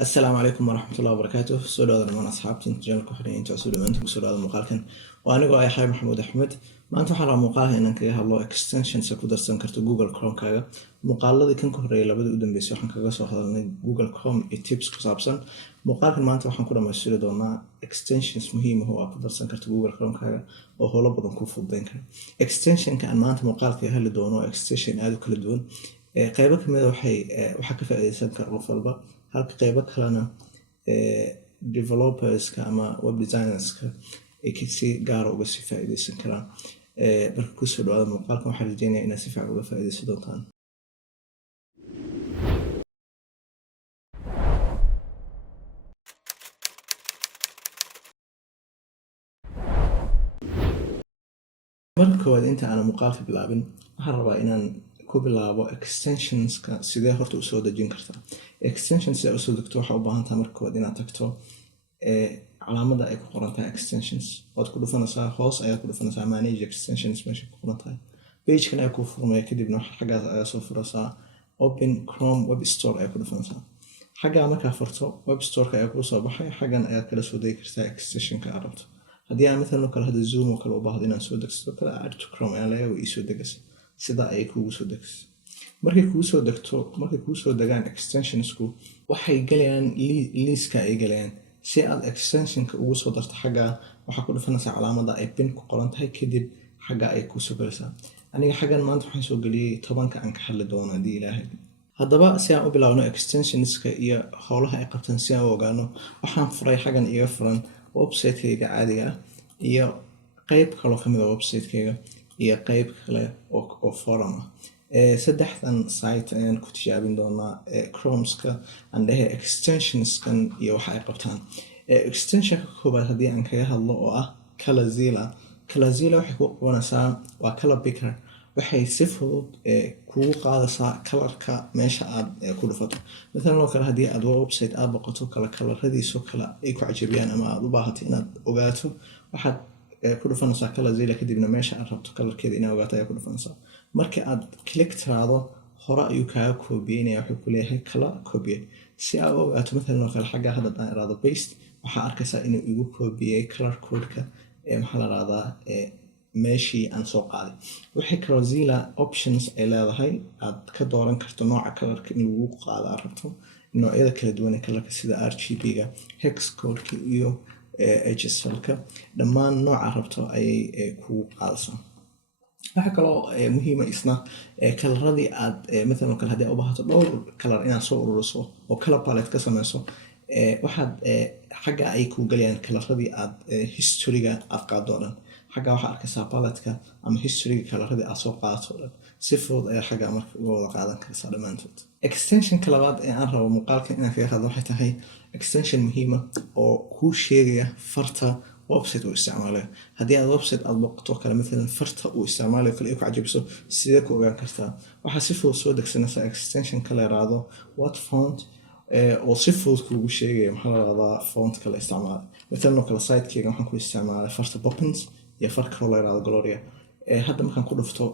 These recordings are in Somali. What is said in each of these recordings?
السلام عليكم ورحمة الله وبركاته. سو dhawaada dhamaan asxaabta channelka waxaan inta soo dhawaantii ku soo dhawaada muuqaalkan waa anigoo ah Yaxya Maxamuud Axmed. Maanta waxaan rabaa muuqaalka inaan kaga hadlo extensions ku darsan karto Google Chrome kaaga. Muuqaaladii kan ka horeeyay labadii u dambeysay waxaan kaga soo hadalnay Google Chrome iyo tips ku saabsan. Muuqaalkan maanta waxaan ku dhamaystiri doonaa extensions muhiim ah oo aad ku darsan karto Google Chrome kaaga oo howlo badan ku fududeyn kara. Extensionka aan maanta muuqaalka ka hadli doono extension aad u kala duwan. qaybo kamid ah waxa ka faa'iideysan kara qof walba. halka qaybo kalena developerska ama web designerska ay si gaar ah uga sii faa'iideysan karaan. marka ku soo dhawaada muuqaalkan waxaan rajeynayaa inaad si fiican uga faa'iideysan doontaan. marka koowaad inta aan muuqaalka bilaabin waxaan rabaa inaan ku bilaabo extensionska sidee horta usoo dejin kartaa. extensions sidee usoo degto waxaa u baahan tahay marka koowaad inaad tagto calaamada ay ku qoran tahay extensions waad ku dhufanaysaa hoos ayaa ku dhufanaysaa manage extensions meesha ku qoran tahay pagekan ayaa ku furmaya kadibna xaggaas ayaa soo furaysaa open Chrome web store ayaa ku dhufanaysaa xaggaa markaa furto web storeka ayaa kuu soo baxay xaggan ayaad kala soo degi kartaa extensionka aad rabto. haddii aan matalan kale hadda zoom oo kale u baahdo inaan soo degso kale add to Chrome ayaa laga ii soo degaysa sida ay kugu soo degayso. markay kugu soo degaan extensionsku waxay galayaan liiska ay galayaan si aad extensionka ugu soo darto xagga waxaa ku dhufanaysaa calaamada ay pin ku qoran tahay kadib xagga ay ku soo galaysaa. aniga xaggan maanta waxaan soo geliyay 10ka aan ka hadli doono haddii ilaahay. haddaba si aan u bilaabno extensionska iyo howlaha ay qabtaan si aan u ogaano waxaan furay xaggan iga furan website-kayga caadiga ah iyo qayb kaloo kamid ah website-kayga iyo qayb kale oo forum ah. saddexdan site ayaan ku tijaabin doonaa Chromeska aan dhahay extensionskan iyo waxa ay qabtaan. extensionka koobaad haddii aan kaga hadlo oo ah Colorzilla waxay ku qabanaysaa waa color picker waxay si fudud kugu qaadaysaa kalarka meesha aad ku dhufato. matalan oo kale haddii aad website aad boqoto kalaradiisu kala ay ku cajabiyaan ama aad u baahato inaad ogaato waxaad ku dhufanaysaa Colorzilla kadibna meesha aad rabto kalarkeeda inaad ogaato ayaa ku dhufanaysaa. marka aad click tiraado hore ayuu kaaga koobiyeynaya wuxuu ku leeyahay kala koobiye si aad u ogaato matalan oo kale xagga hadda aan iraado paste waxaa arkaysaa inuu igu koobiyey color code-ka maxaa la raahdaa meeshii aan soo qaaday. waxay Colorzilla options ay leedahay aad ka dooran karto nooca kalarka in lagu qaado aad rabto noocyada kala duwan ee kalarka sida RGB-ga hex code-ka iyo HSL-ka dhammaan nooca rabto ayay kugu qaadaysaa. waxa kaloo muhiim ah isna kalaradii aad matalan kale haddii u baahato dhowr kalar inaad soo ururiso oo color palette ka sameyso waxaad xagga ay ku galayaan kalaradii aad historyga aad qaado dhan xagga waxaa arkaysaa palette-ka ama historyga kalaradii aad soo qaadato dhan si fudud ayaa xagga marka uga wada qaadan kartaa dhammaantood. extensionka labaad ee aan rabo muuqaalka inaan kaga hadlo waxay tahay extension muhiim ah oo kuu sheegaya farta website uu isticmaalayo. haddii aad website aad boqoto kale matalan farta uu isticmaalayo kale ay ku cajabiso sidee ku ogaan kartaa. waxaa si fudud soo degsanaysaa extension kala yiraahdo what font oo si fudud kuugu sheegaya maxaa la yiraahdaa font kala isticmaala. matalan oo kale site-kayga waxaan ku isticmaalay farta Poppins iyo far kaloo la yiraahdo Gloria. hadda markaan ku dhufto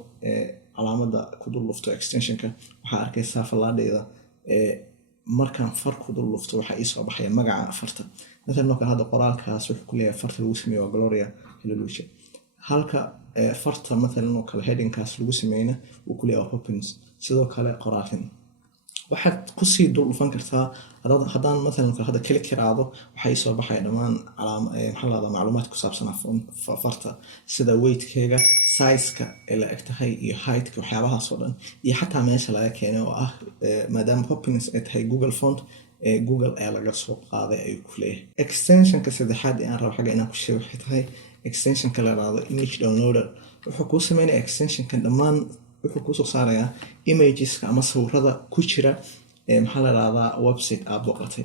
calaamada ku dul dhufto extensionka waxaa arkaysaa fallaadheeda markaan far ku dul dhufto waxaa ii soo baxaya magaca farta. matalan oo kale hadda qoraalkaas wuxuu ku leeyahay farta lagu sameeyo waa Gloria Hallelujah. halka farta matalan oo kale headingkaas lagu sameeyna uu ku leeyahay Poppins. sidoo kale qoraalkan waxaad ku sii dul dhufan kartaa haddaan matalan kale hadda click yiraahdo waxaa ii soo baxaya dhammaan macluumaad ku saabsan farta sida weight-keega size-ka ee la eg tahay iyo height-ka waxyaabahaas oo dhan iyo xataa meesha laga keenay oo ah maadaama Poppins ay tahay Google font Google ayaa laga soo qaaday ayuu ku leeyahay. extensionka saddexaad ee aan rabo xagga inaan ku sheego waxay tahay extensionka la yiraahdo image downloader. wuxuu kuu sameynaya extensionka dhammaan wuxuu kuu soo saarayaa imageska ama sawirada ku jira maxaa la yiraahdaa website aad boqotay.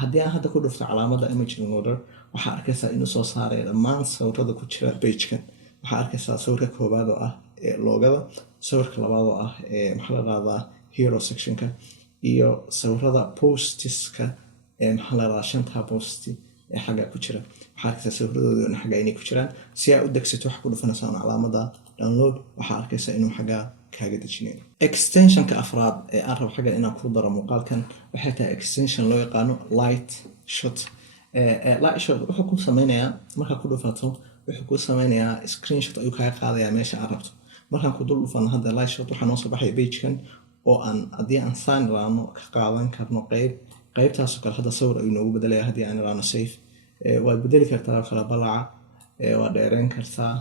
haddii aan hadda ku dhufto calaamada image downloader waxaa arkaysaa inuu soo saarayo dhammaan sawirada ku jira page-kan. waxaa arkaysaa sawirka koowaad oo ah loogada sawirka labaad oo ah maxaa la yiraahdaa hero section-ka iyo sawirada postiska maxaa la yiraahdaa 5 post ee xagga ku jira. waxaa arkaysaa sawiradooda xagga inay ku jiraan si aad u degsato wax ku dhufanaysaa calaamada download waxaa arkaysaa inuu xagga kaaga dejinayn. Extensionka afraad ee aan rabo xaggan inaan ku daro muuqaalkan waxay tahay extension loo yaqaano light shot. Light shot wuxuu ku sameynayaa markaa ku dhufato wuxuu ku sameynayaa screenshot ayuu kaaga qaadayaa meesha aad rabto. Markaan ku dul dhufano hadda light shot waxaa noo soo baxay pagekan oo aan haddii aan sign raano ka qaadan karno qaybtaas oo kale hadda sawir ayuu noogu bedelayaa haddii aan raano save. Waad bedeli kartaa kala balaca, waad dheereyn kartaa,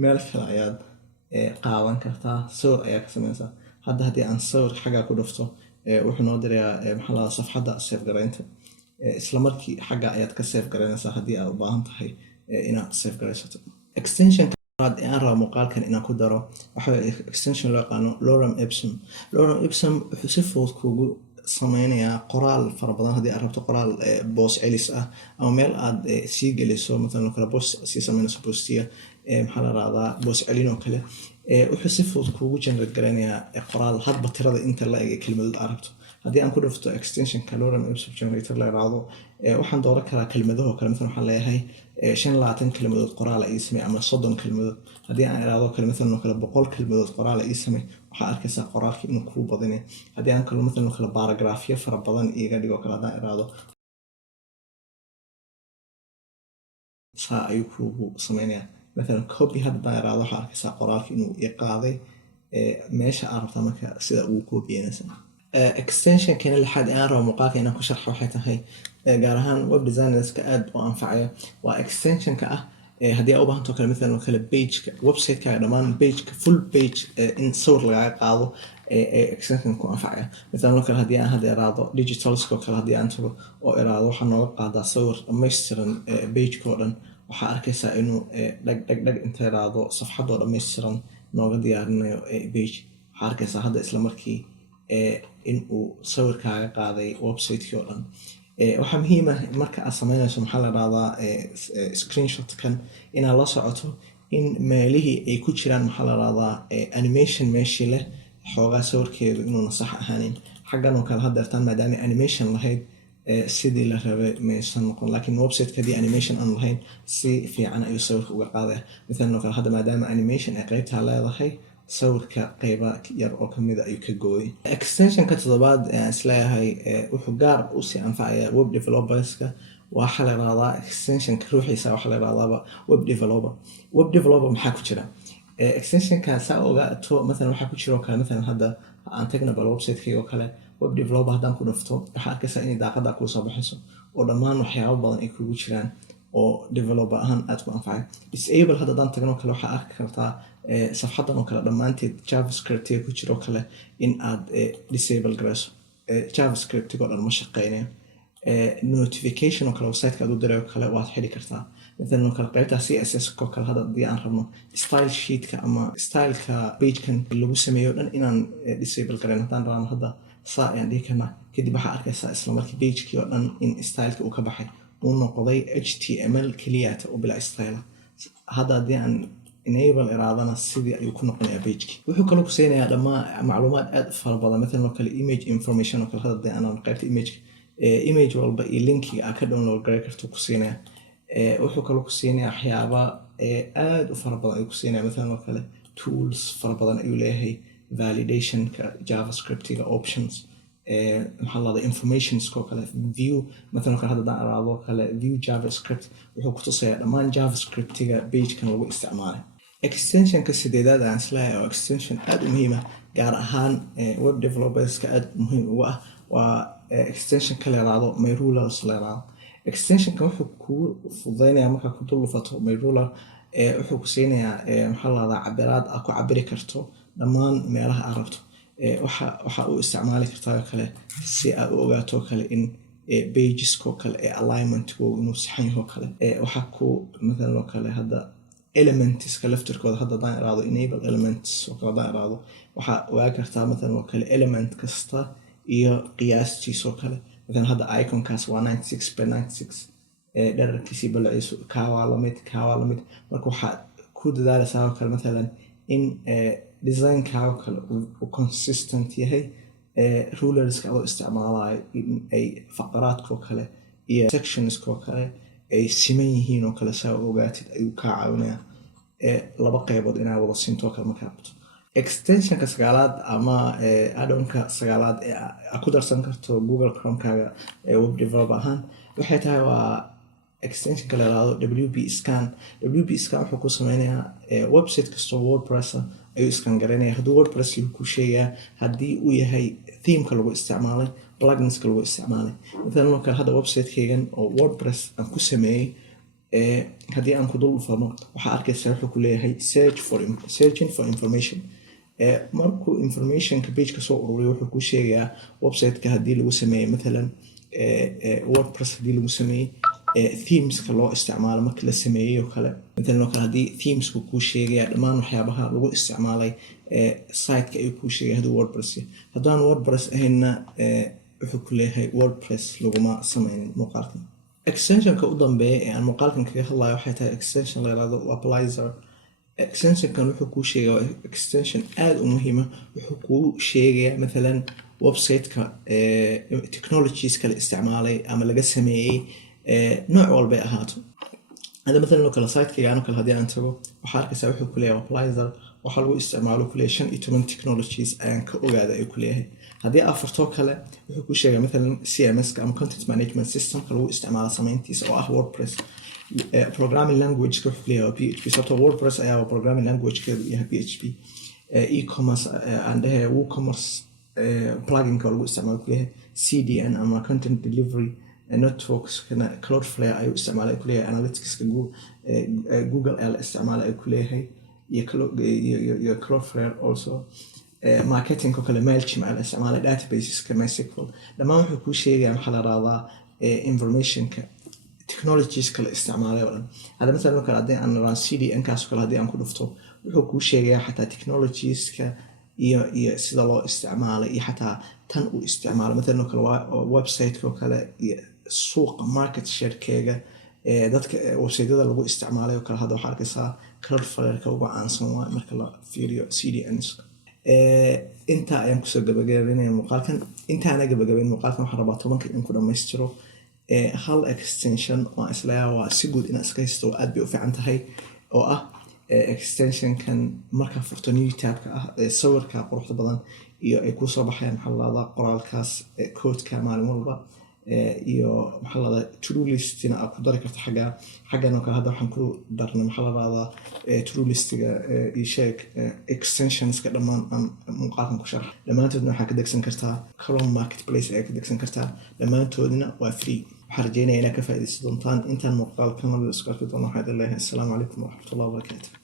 meel kale ayaad qaadan kartaa, sawir ayaa ka sameynaysaa. Hadda haddii aan sawir xaggaa ku dhufto wuxuu noo dirayaa maxaa la safxadda save garaynta. Isla markii xagga ayaad ka save garaynaysaa haddii aad u baahan tahay inaad save garaysato. Extensionka ee aan rabo muuqaalkan inaan ku daro waxa extension loo yaqaano lorem ipsum. Lorem ipsum wuxuu si fudud kuugu sameynayaa qoraal fara badan haddii aad rabto qoraal boos celis ah ama meel aad sii geliso مثلا kala boos sii sameynayso boostiya maxaa la raahdaa boos celin oo kale wuxuu si fudud kuugu generate garanayaa qoraal hadba tirada inta la eg kelmadood aad rabto. haddii aan ku dhufto extensionka lorem ipsum generator la yiraahdo waxaan dooran karaa kelmadaha kale مثلا waxaan leeyahay 25 kelmadood qoraal ay samee ama 30 kelmadood. haddii aan iraahdo kale مثلا kala 100 kelmadood qoraal ay samee waxaa arkaysaa qoraalkii inuu kuu badanayo. haddii aan kale مثلا kala paragraafyo fara badan iga dhigo kala haddaan iraahdo saa ayuu kuugu sameynayaa. مثلا copy haddaan iraahdo waxaa arkaysaa qoraalkii inuu iqaaday meesha aad rabtaa marka sida uu koobiyeynaysa. extension kana lixaad aan rabo muuqaalka inaan ku sharxo waxay tahay gaar ahaan web designerska aad u anfacaya waa extensionka ah haddii aad u baahanto kale مثلا kale pageka website-kaaga dhammaan pageka full page in sawir lagaga qaado extension ku anfacaya. مثلا kale haddii aan hadda iraahdo digitalska kale haddii aan tago oo iraahdo waxaa nooga qaadaa sawir dhammaystiran pageka oo dhan waxaa arkaysaa inuu dhag inta iraahdo safxadoo dhammaystiran nooga diyaarinayo page. waxaa arkaysaa hadda isla markii in uu sawirkaaga qaaday website-kii oo dhan. waxaa muhiim ah marka aad sameynayso maxaa la raahdaa screenshot-kan inaad la socoto in meelihii ay ku jiraan maxaa la raahdaa animation meeshii leh xoogaa sawirkeedu inuuna sax ahaanin. xaggan oo kale haddeertaan maadaama animation lahayd sidii la rabay maysan noqon, laakiin website haddii animation aan lahayn si fiican ayuu sawirka uga qaadaya. مثلا oo kale hadda maadaama animation ay qaybtaa leedahay sawirka qayba yar oo kamida ayuu ka gooyay. extensionka toddobaad aan isleeyahay wuxuu gaar u sii anfacayaa web developerska waxaa la raahdaa extensionka ruuxiisa waxaa la raahdaa web developer. web developer maxaa ku jira extensionka saa ogaato مثلا waxaa ku jira oo kale مثلا hadda aan tagna bal website-kii oo kale web developer haddaan ku dhufto waxaa arkaysaa in daaqadda kuu soo baxayso oo dhammaan waxyaabo badan ay kugu jiraan oo developer ahaan aad ku anfacay. disable haddaan tagno kale waxaa arki kartaa safxadan oo kale dhammaanteed javascript ku jiro kale in aad disable garayso. javascript oo dhan ma shaqeynayo. notification oo kale website-ka aad u dirayo kale waad xidhi kartaa. مثلا oo kale qaybta CSS oo kale hadda haddii aan rabno style sheet-ka ama style-ka page-kan lagu sameeyo dhan inaan disable garayn haddaan rabno hadda saa ayaan dhihi karnaa. kadib waxaa arkaysaa isla markii page-kii oo dhan in style-ka uu ka baxay uu noqday HTML keliyata oo bila style. hadda haddii aan enable iraadana sidii ayuu ku noqonayaa page-kii. wuxuu kaloo ku siinayaa dhammaan macluumaad aad u fara badan. مثلا oo kale image information oo kale hadda haddii aan qaybta image walba iyo linkiga aad ka download garay karto ku siinaya. wuxuu kaloo ku siinayaa waxyaaba aad u fara badan ayuu ku siinayaa. مثلا oo kale tools fara badan ayuu leeyahay validationka javascript-ga options maxaa la informations oo kale view. مثلا oo kale hadda haddaan iraahdo kale view javascript wuxuu ku tusayaa dhammaan javascript-ga page-kan lagu isticmaalay. extensionka sideedaad aan isleeyahay oo extension aad u muhiim ah gaar ahaan web developerska aad muhiim ugu ah waa extensionka la yiraahdo myrulers la yiraahdo. extensionka wuxuu kuu fududeynayaa markaa ku dul dhufato myruler wuxuu ku siinayaa maxaa la raahdaa cabiraad aad ku cabiri karto dhammaan meelaha aad rabto. waxa uu isticmaali kartaa kale si aad u ogaato kale in pagesko kale alignment-kooda inuu saxan yaho kale. waxaa ku مثلا oo kale hadda elementska laftirkooda hadda haddaan iraahdo enable elements oo kale haddaan iraahdo waxaa ogaa kartaa مثلا oo kale element kasta iyo qiyaastiisa oo kale. مثلا hadda iconkaas waa 96 by 96 dherarkiisii balaciisu kaa waa lamid marka waxaad ku dadaalaysaa oo kale مثلا in design-kaaga kale uu consistent yahay. rulerska adoo isticmaalayo in ay faqaraadka oo kale iyo sectionska oo kale ay siman yihiin oo kale saa ogaatid ayuu kaa caawinayaa. laba qaybood inaad wada sinto oo kale markaa rabto. extensionka sagaalaad ama add-onka sagaalaad ee aad ku darsan karto Google Chromekaaga web developer ahaan waxay tahay waa extensionka la yiraahdo WP Scan. WP Scan wuxuu ku sameynayaa website kasta oo WordPress ayuu scan garanayaa hadduu WordPress ku sheegaa haddii uu yahay theme-ka lagu isticmaalay, plugins-ka lagu isticmaalay. Midna kale hadda website-kaygan oo WordPress aan ku sameeyay haddii aan ku dul fahmo waxaa arkaysaa wuxuu ku leeyahay searching for information. markuu informationka page-ka soo ururiyo wuxuu ku sheegayaa website-ka haddii lagu sameeyay مثلا WordPress haddii lagu sameeyay themeska loo isticmaalo markii la sameeyay oo kale مثلا haddii themesku ku sheegaya dhammaan waxyaabaha lagu isticmaalay site-ka ay ku sheegay haddii WordPress haddaan WordPress ahayna wuxuu ku leeyahay WordPress laguma sameynin muuqaalkan. extensionka u dambeeya ee aan muuqaalkan kaga hadlayo waxay tahay extension la yiraahdo Applizer. extensionkan wuxuu kuu sheegaa extension aad u muhiima wuxuu kuu sheegayaa مثلا website-ka technologies kala isticmaalay ama laga sameeyay nooc walba ay ahaato. hada مثلا kala site-kayga kale haddii aan tago waxaa arkaysaa wuxuu ku leeyahay Applizer waxaa lagu isticmaalo ku leeyahay 15 technologies ayaan ka ogaada ay ku leeyahay. haddii afartoo kale wuxuu ku sheegaa مثلا CMS ama content management system lagu isticmaalo sameyntiisa oo ah WordPress. programming language ka wuxuu leeyahay PHP sababtoo WordPress ayaa programming language keedu yahay PHP. e-commerce and WooCommerce plugin-ka lagu isticmaalo ku leeyahay CDN ama content delivery networks kana Cloudflare ayuu isticmaalay ku leeyahay analytics-ka Google la isticmaalay ay ku leeyahay iyo Cloudflare also marketing ko kale Mailchimp la isticmaalay databases-ka MySQL dhammaan wuxuu ku sheegayaa waxa la raada information-ka technologies kala isticmaalay oo dhan. hada مثلا kale haddii aan raan CDN kaas kale haddii aan ku dhufto wuxuu ku sheegayaa xataa technologies-ka iyo sida loo isticmaalay iyo xataa tan uu isticmaalo مثلا kale website-ka kale iyo suuqa market share-keega dadka website-yada lagu isticmaalay oo kale hadda waxaa arkaysaa Cloudflare-ka ugu caansan waa marka la fiiriyo CDNs. inta ayaan kusoo gabagabeynaya muuqaalkan intaana gabagabeyn muuqaalkan waxaan rabaa 10 in ku dhammaystiro hal extension oo islaaya waa si guud inaad iska haysto aad bay u fiican tahay oo ah extensionkan marka furto new tab-ka ah sawirka quruxda badan iyo ay ku soo baxayaan maxallada qoraalkaas code-ka maalin walba iyo maxallada to-do list-ina aad ku dari karto xaggan oo kale hadda waxaan ku darnay maxallada to-do list-ga iyo sheeg extensions-ka dhammaan aan muuqaalkan ku sharax dhammaantoodna waxaa ka degsan kartaa Chrome Marketplace ayaa ka degsan kartaa dhammaantoodna waa free. waxaan rajeynayaa inaad ka faa'iidaysan doontaan intaan muuqaalkan la isku arki doono waxaan idin leeyahay assalaamu calaykum waraxmatullahi wabarakaatuh.